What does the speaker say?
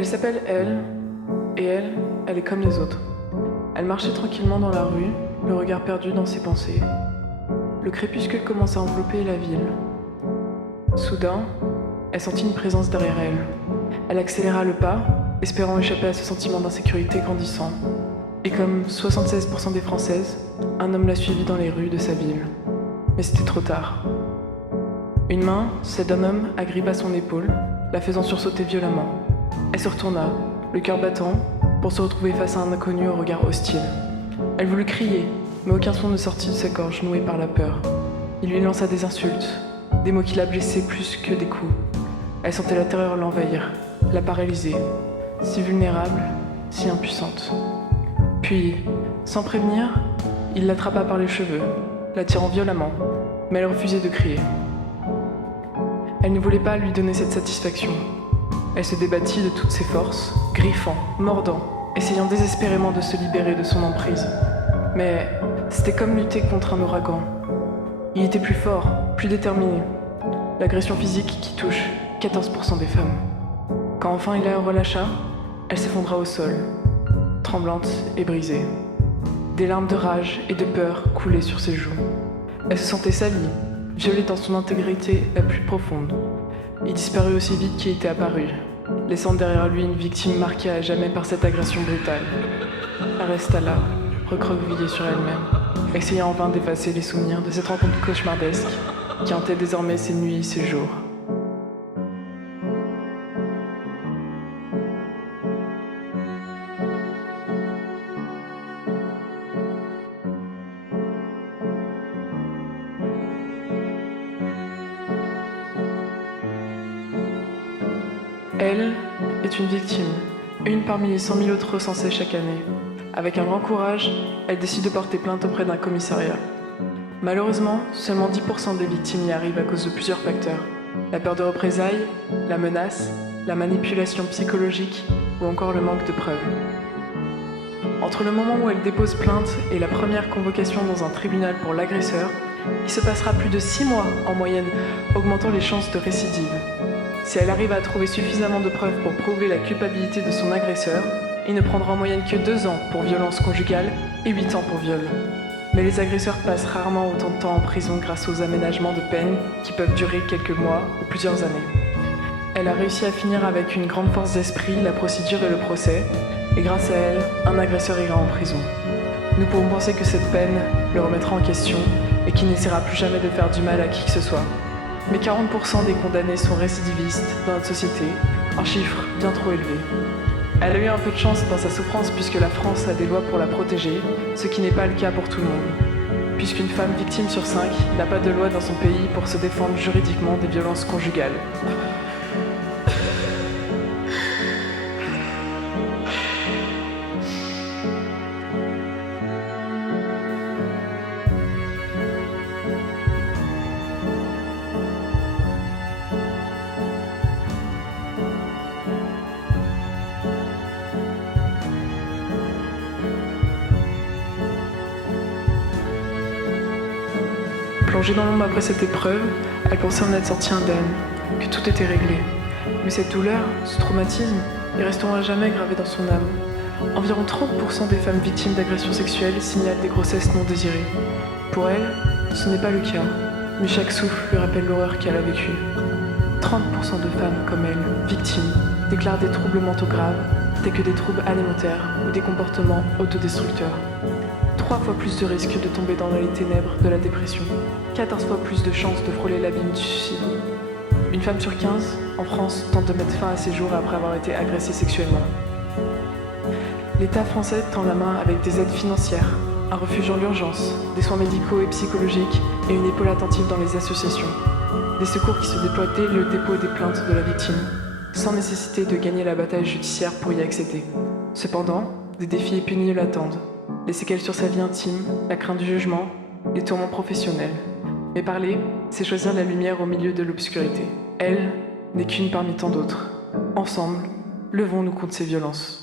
Elle s'appelle Elle, et elle est comme les autres. Elle marchait tranquillement dans la rue, le regard perdu dans ses pensées. Le crépuscule commençait à envelopper la ville. Soudain, elle sentit une présence derrière elle. Elle accéléra le pas, espérant échapper à ce sentiment d'insécurité grandissant. Et comme 76% des Françaises, un homme la suivit dans les rues de sa ville. Mais c'était trop tard. Une main, celle d'un homme, agrippa son épaule, la faisant sursauter violemment. Elle se retourna, le cœur battant, pour se retrouver face à un inconnu au regard hostile. Elle voulut crier, mais aucun son ne sortit de sa gorge nouée par la peur. Il lui lança des insultes, des mots qui la blessaient plus que des coups. Elle sentait la terreur l'envahir, la paralyser, si vulnérable, si impuissante. Puis, sans prévenir, il l'attrapa par les cheveux, l'attirant violemment, mais elle refusait de crier. Elle ne voulait pas lui donner cette satisfaction. Elle se débattit de toutes ses forces, griffant, mordant, essayant désespérément de se libérer de son emprise. Mais c'était comme lutter contre un ouragan. Il était plus fort, plus déterminé. L'agression physique qui touche 14% des femmes. Quand enfin il la relâcha, elle s'effondra au sol, tremblante et brisée. Des larmes de rage et de peur coulaient sur ses joues. Elle se sentait salie, violée dans son intégrité la plus profonde. Il disparut aussi vite qu'il était apparu, laissant derrière lui une victime marquée à jamais par cette agression brutale. Elle resta là, recroquevillée sur elle-même, essayant en vain d'effacer les souvenirs de cette rencontre cauchemardesque qui hantait désormais ses nuits et ses jours. Elle est une victime, une parmi les 100 000 autres recensées chaque année. Avec un grand courage, elle décide de porter plainte auprès d'un commissariat. Malheureusement, seulement 10% des victimes y arrivent à cause de plusieurs facteurs. La peur de représailles, la menace, la manipulation psychologique ou encore le manque de preuves. Entre le moment où elle dépose plainte et la première convocation dans un tribunal pour l'agresseur, il se passera plus de 6 mois en moyenne, augmentant les chances de récidive. Si elle arrive à trouver suffisamment de preuves pour prouver la culpabilité de son agresseur, il ne prendra en moyenne que 2 ans pour violence conjugale et 8 ans pour viol. Mais les agresseurs passent rarement autant de temps en prison grâce aux aménagements de peine qui peuvent durer quelques mois ou plusieurs années. Elle a réussi à finir avec une grande force d'esprit la procédure et le procès, et grâce à elle, un agresseur ira en prison. Nous pouvons penser que cette peine le remettra en question et qu'il n'essaiera plus jamais de faire du mal à qui que ce soit. Mais 40% des condamnés sont récidivistes dans notre société, un chiffre bien trop élevé. Elle a eu un peu de chance dans sa souffrance puisque la France a des lois pour la protéger, ce qui n'est pas le cas pour tout le monde. Puisqu'une femme victime sur 5 n'a pas de loi dans son pays pour se défendre juridiquement des violences conjugales. Plongée dans l'ombre après cette épreuve, elle pensait en être sortie indemne, que tout était réglé. Mais cette douleur, ce traumatisme, ils resteront à jamais gravés dans son âme. Environ 30% des femmes victimes d'agressions sexuelles signalent des grossesses non désirées. Pour elle, ce n'est pas le cas, mais chaque souffle lui rappelle l'horreur qu'elle a vécue. 30% de femmes comme elle, victimes, déclarent des troubles mentaux graves, tels que des troubles alimentaires ou des comportements autodestructeurs. 3 fois plus de risques de tomber dans les ténèbres de la dépression, 14 fois plus de chances de frôler l'abîme du suicide. Une femme sur 15, en France, tente de mettre fin à ses jours après avoir été agressée sexuellement. L'État français tend la main avec des aides financières, un refuge en urgence, des soins médicaux et psychologiques et une épaule attentive dans les associations. Des secours qui se déploient dès le dépôt des plaintes de la victime, sans nécessité de gagner la bataille judiciaire pour y accéder. Cependant, des défis épineux l'attendent. Les séquelles sur sa vie intime, la crainte du jugement, les tourments professionnels. Mais parler, c'est choisir la lumière au milieu de l'obscurité. Elle n'est qu'une parmi tant d'autres. Ensemble, levons-nous contre ces violences.